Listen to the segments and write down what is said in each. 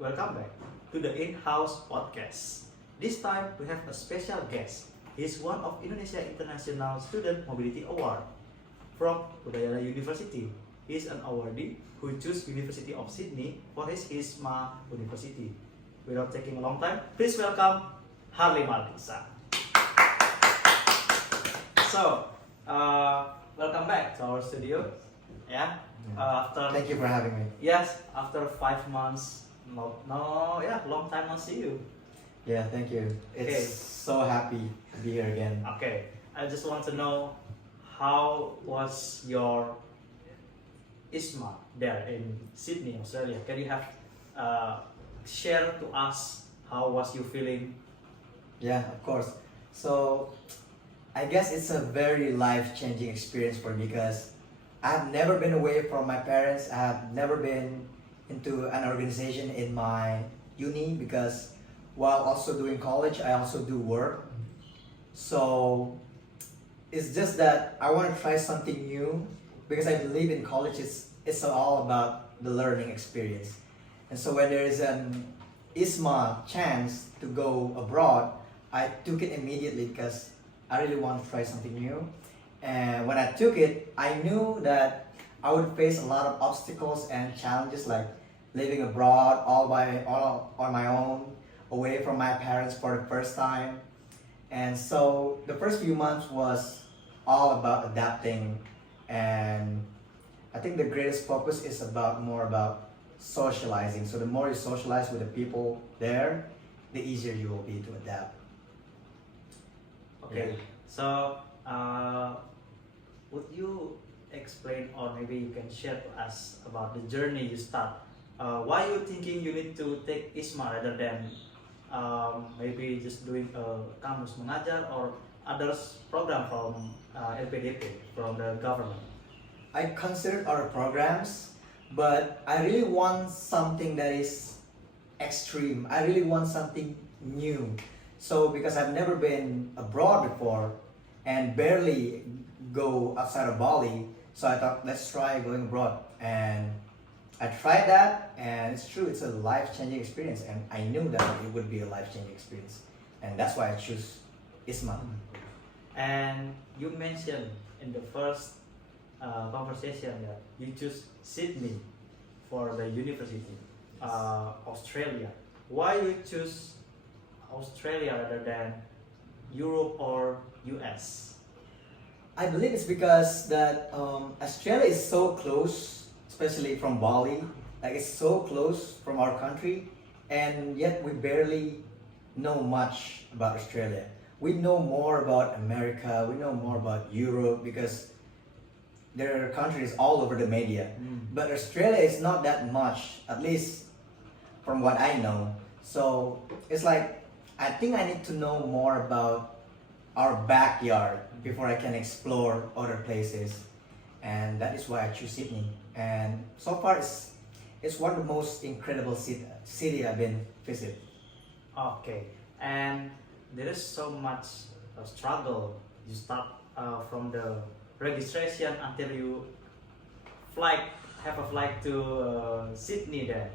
welcome back to the in-house podcast. This time we have a special guest. He's one of Indonesia International Student Mobility Award from Widnyana University. He's an awardee who chose University of Sydney for his IISMA University. Without taking a long time, please welcome Harly Mahardikza. So, welcome back to our studio. Yeah. Thank you for having me. Yes, after 5 months, long time no see you. Yeah, thank you. It's Okay. so happy to be here again. Okay, I just want to know how was your ISMA there in Sydney, Australia? Can you have share to us how was you feeling? Yeah, of course. So, I guess it's a very life-changing experience for me because I've never been away from my parents. I've never been into an organization in my uni because while also doing college, I also do work. So it's just that I want to try something new because I believe in college it's all about the learning experience. And so when there is an ISMA chance to go abroad, I took it immediately because I really want to try something new. And when I took it, I knew that I would face a lot of obstacles and challenges like living abroad all on my own, away from my parents for the first time. And so the first few months was all about adapting, and I think the greatest focus is more about socializing. So the more you socialize with the people there, the easier you will be to adapt. Okay, so would you explain or maybe you can share to us about the journey you start? Why you thinking you need to take ISMA rather than maybe just doing a kamus mengajar or others program from LPDP from the government? I considered other programs, but I really want something that is extreme. I really want something new. So because I've never been abroad before and barely go outside of Bali, so I thought let's try going abroad, and I tried that, and it's true, it's a life-changing experience, and I knew that it would be a life-changing experience, and that's why I choose ISMA. And you mentioned in the first conversation that you choose Sydney for the university, Australia. Why you choose Australia rather than Europe or US? I believe it's because that Australia is so close, especially from Bali. Like it's so close from our country, and yet we barely know much about Australia. We know more about America, we know more about Europe because there are countries all over the media. But Australia is not that much, at least from what I know. So it's like, I think I need to know more about our backyard before I can explore other places, and that is why I choose Sydney. And so far it's one of the most incredible city I've been visited. Okay, and there is so much struggle. You start from the registration until you have a flight to Sydney there.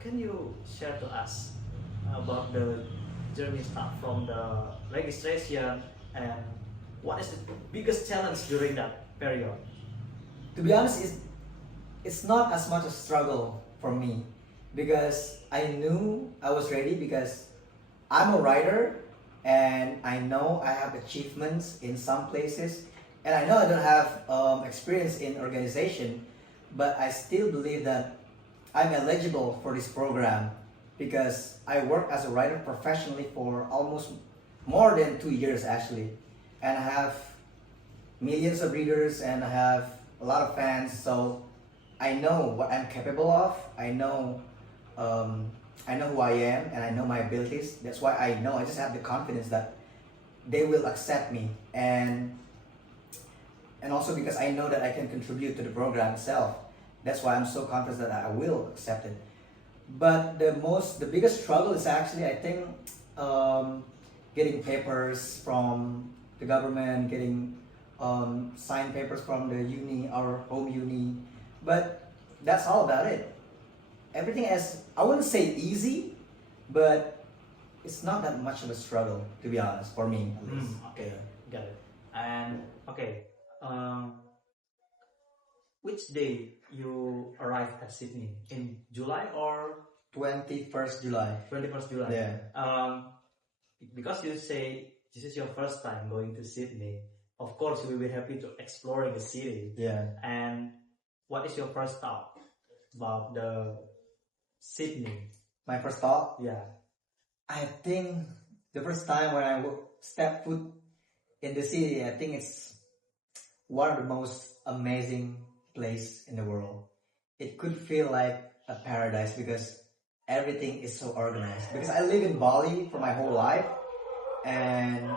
Can you share to us about the journey start from the registration and what is the biggest challenge during that period? To be honest, it's not as much a struggle for me because I knew I was ready because I'm a writer and I know I have achievements in some places, and I know I don't have experience in organization, but I still believe that I'm eligible for this program because I work as a writer professionally for almost more than 2 years actually, and I have millions of readers and I have a lot of fans, so I know what I'm capable of. I know who I am and I know my abilities. That's why I know I just have the confidence that they will accept me, and also because I know that I can contribute to the program itself. That's why I'm so confident that I will accept it. But the biggest struggle is actually, I think, getting papers from the government, getting signed papers from the uni, our home uni. But that's all about it. everything is, I wouldn't say easy, but it's not that much of a struggle, to be honest, for me at least. Okay, got it. And okay, which day you arrived at Sydney? In July or 21st July. 21st July? Yeah. Because you say this is your first time going to Sydney, of course you will be happy to exploring the city. Yeah. And what is your first thought about the Sydney? My first thought? Yeah. I think the first time when I step foot in the city, I think it's one of the most amazing place in the world. It could feel like a paradise because everything is so organized. Because I live in Bali for my whole life, and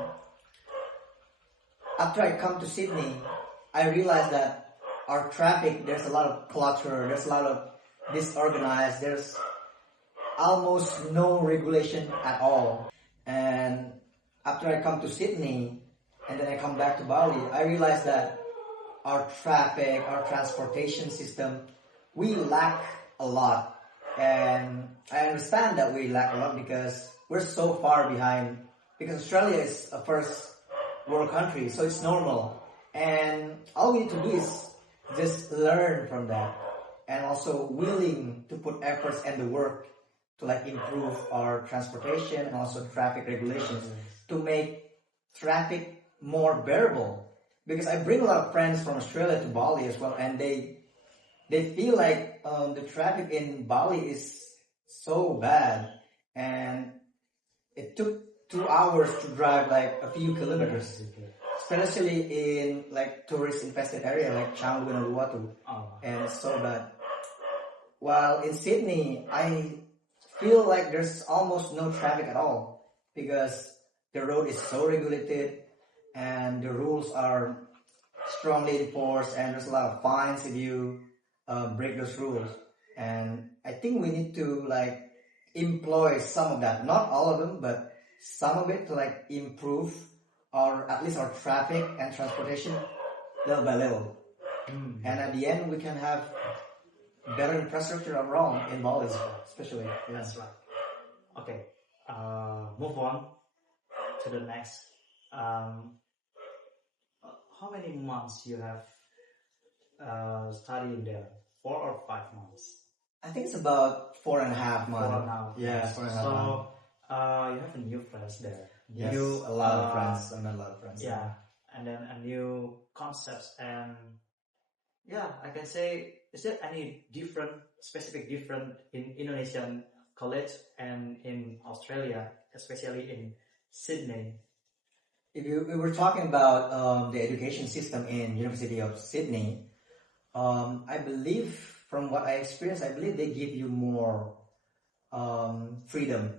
after I come to Sydney, I realized that our traffic, there's a lot of clutter, there's a lot of disorganized, there's almost no regulation at all. And after I come to Sydney and then I come back to Bali, I realized that our traffic, our transportation system, we lack a lot. And I understand that we lack a lot because we're so far behind. Because Australia is a first world country, so it's normal. And all we need to do is just learn from that. And also willing to put efforts and the work to like improve our transportation and also traffic regulations to make traffic more bearable. Because I bring a lot of friends from Australia to Bali as well, and they feel like the traffic in Bali is so bad, and it took 2 hours to drive like a few kilometers, especially in like tourist infested area like Canggu and Uluwatu, and it's so bad. While in Sydney, I feel like there's almost no traffic at all because the road is so regulated and the rules are strongly enforced, and there's a lot of fines if you break those rules. And I think we need to like employ some of that, not all of them, but some of it to like improve our, at least our traffic and transportation little by little. And at the end we can have better infrastructure around in Bali, especially. Yeah. That's right. Okay, move on to the next. How many months you have studying there? 4 or 5 months? I think it's about 4.5 months. 4.5. Yeah, 4.5 months. So you have a new friends there. Yes, New, a lot of friends. I met a lot of friends. Yeah, and then a new concepts, and yeah, I can say, is there any specific different in Indonesian college and in Australia, especially in Sydney? If we were talking about the education system in University of Sydney, I believe from what I experienced, I believe they give you more freedom.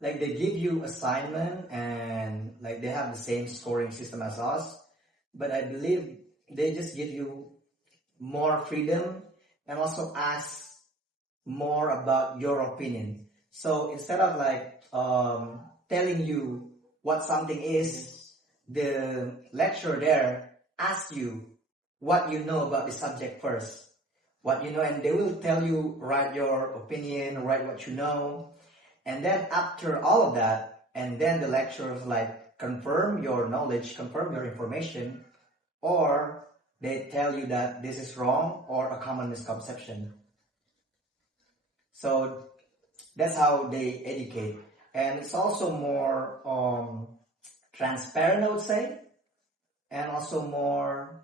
Like they give you assignment and like they have the same scoring system as us, but I believe they just give you more freedom and also ask more about your opinion. So instead of like telling you what something is, the lecturer there asks you what you know about the subject first. What you know, and they will tell you, write your opinion, write what you know. And then after all of that, and then the lecturers like confirm your knowledge, confirm your information, or they tell you that this is wrong or a common misconception. So that's how they educate. And it's also more transparent, I would say, and also more,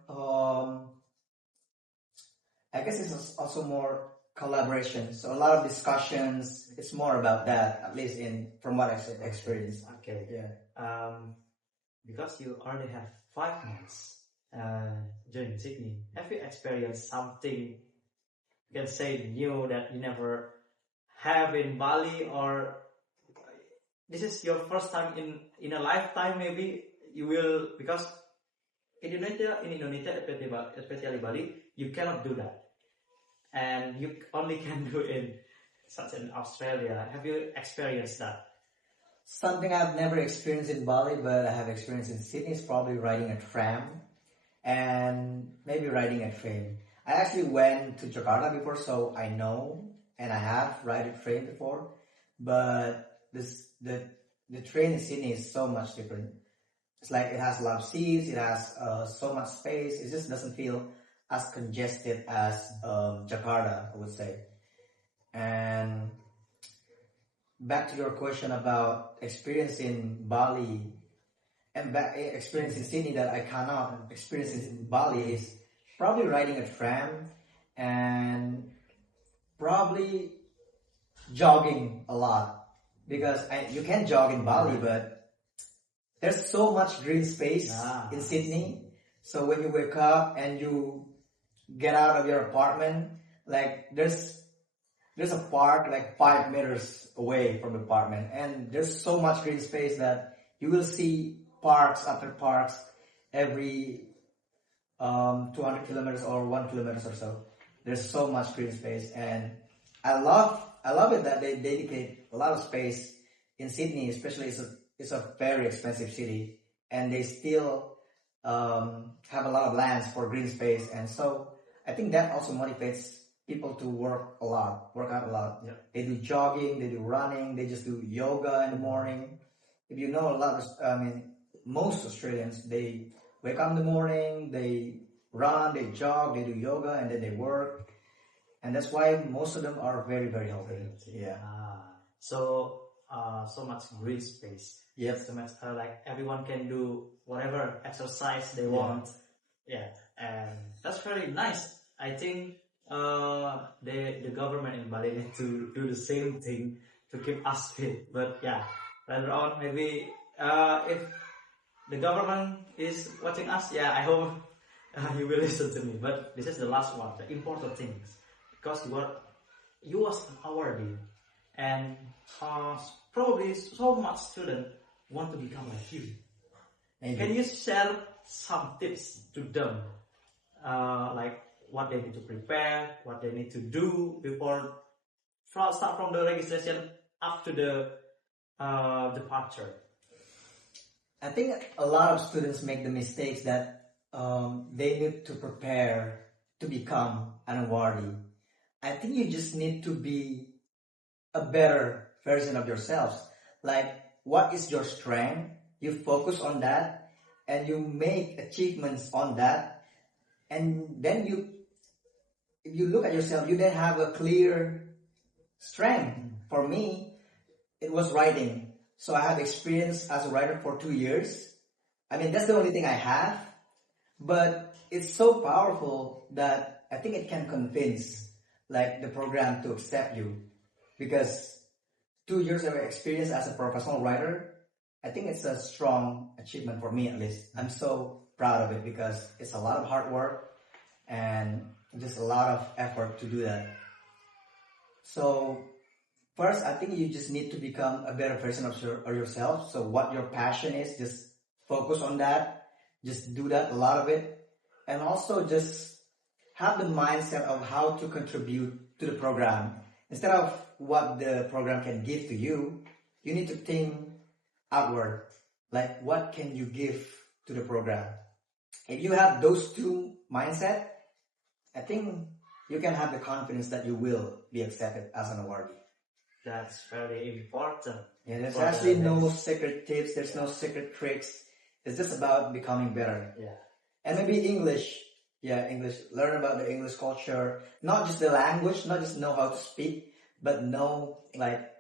I guess it's also more collaboration. So a lot of discussions, it's more about that, at least from what I've experienced. Okay. Yeah. Because you already have 5 months during Sydney, have you experienced something you can say new that you never have in Bali, or this is your first time in a lifetime? Maybe you will, because in Indonesia, especially Bali, you cannot do that, and you only can do in such in Australia. Have you experienced that? Something I've never experienced in Bali, but I have experienced in Sydney is probably riding a tram and maybe riding a train. I actually went to Jakarta before, so I know and I have ride a train before, but the train in Sydney is so much different. It's like it has a lot of seats, it has so much space. It just doesn't feel as congested as Jakarta, I would say. And back to your question about experience in Bali and experience in Sydney that I cannot experience in Bali is probably riding a tram and probably jogging a lot because you can jog in Bali, but there's so much green space in Sydney. So when you wake up and you get out of your apartment, like there's a park like 5 meters away from the apartment, and there's so much green space that you will see parks after parks every 200 kilometers or 1 kilometers or so. There's so much green space, and I love it that they dedicate a lot of space in Sydney, especially it's a very expensive city, and they still have a lot of lands for green space, and so I think that also motivates people to work out a lot. Yeah. They do jogging, they do running, they just do yoga in the morning. If you know most Australians, they wake up in the morning, they run, they jog, they do yoga, and then they work. And that's why most of them are very, very healthy. Yeah. So much green space. Yep. So much like everyone can do whatever exercise they want. Yeah, and that's very nice. I think the government in Bali need to do the same thing to keep us fit. But yeah, later on maybe if the government is watching us, yeah, I hope you will listen to me. But this is the last one, the important things, because you was an awardee, and probably so much students want to become like you. Can you share some tips to them, like what they need to prepare, what they need to do before start from the registration up to the departure? I think a lot of students make the mistakes that they need to prepare to become an awardee. I think you just need to be a better version of yourselves. Like, what is your strength? You focus on that and you make achievements on that. And then if you look at yourself, you then have a clear strength. For me, it was writing. So I have experience as a writer for 2 years. I mean, that's the only thing I have. But it's so powerful that I think it can convince like the program to accept you. Because 2 years of experience as a professional writer, I think it's a strong achievement for me at least. I'm so proud of it because it's a lot of hard work and just a lot of effort to do that. So first, I think you just need to become a better version of yourself. So what your passion is, just focus on that. Just do that, a lot of it. And also just have the mindset of how to contribute to the program. Instead of what the program can give to you, you need to think outward. Like, what can you give to the program? If you have those two mindset, I think you can have the confidence that you will be accepted as an awardee. That's very important. Yeah, there's actually no secret tips, there's no secret tricks. It's just about becoming better. Yeah. And maybe English. Yeah, English. Learn about the English culture. Not just the language, not just know how to speak, but know like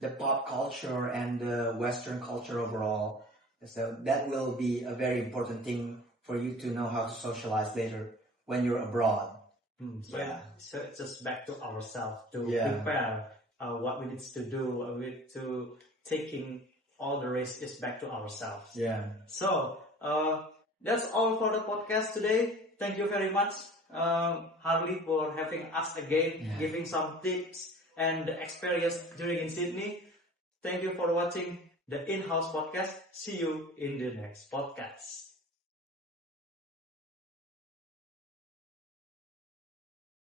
the pop culture and the Western culture overall. So that will be a very important thing for you to know how to socialize later when you're abroad. So it's just back to ourselves to prepare what we need to do. We need to taking all the risk is back to ourselves. Yeah. So that's all for the podcast today. Thank you very much, Harley, for having us again, giving some tips and the experience during in Sydney. Thank you for watching the In-House Podcast. See you in the next podcast.